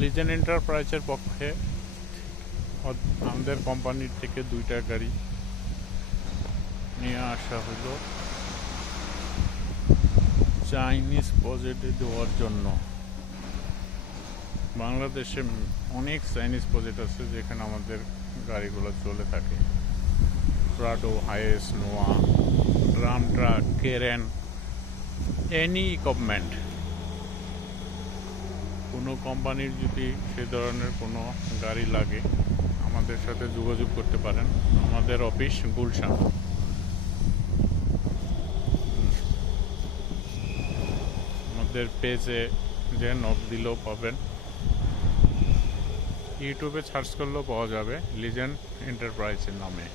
লিজেন এন্টারপ্রাইজের পক্ষে আমাদের কোম্পানির থেকে 2টা গাড়ি নিয়ে আসা হলো চাইনিজ প্রজেক্টে দেওয়ার জন্য। বাংলাদেশে অনেক চাইনিজ প্রজেক্ট আছে যেখানে আমাদের গাড়িগুলো চলে থাকে। প্রাডো, হাইয়েস, নোয়া, ড্রাম ট্রাক, কেরেন, এনি ইকুইপমেন্ট। কোনো কোম্পানির যদি সে ধরনের কোনো গাড়ি লাগে আমাদের সাথে যোগাযোগ করতে পারেন। আমাদের অফিস গুলশান। আমাদের পেজে যে নক দিলেও পাবেন, ইউটিউবে সার্চ করলেও পাওয়া যাবে লিজেন্ড এন্টারপ্রাইজের নামে।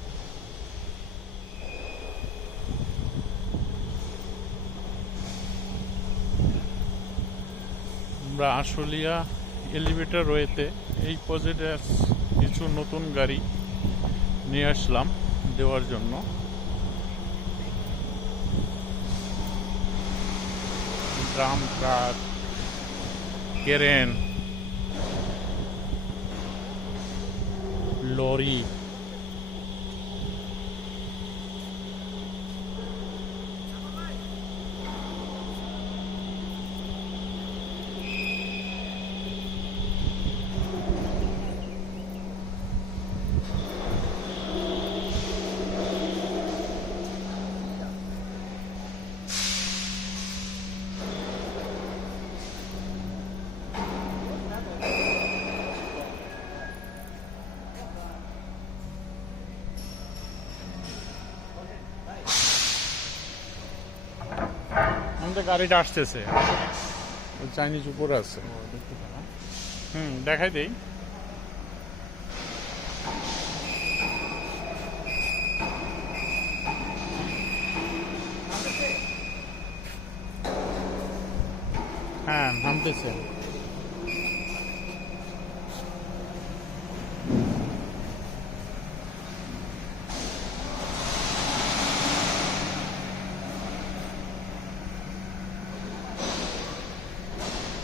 আমরা আশুলিয়া এলিভেটর রয়েতে এই প্রজেক্টে কিছু নতুন গাড়ি নিয়ে আসলাম দেওয়ার জন্য। ড্রাম ট্রাক, কেরেন, লরি, আমাদের গাড়িটা আসতেছে, চাইনিজ উপরে আছে। দেখাই দেই। হ্যাঁ, নামতেছে।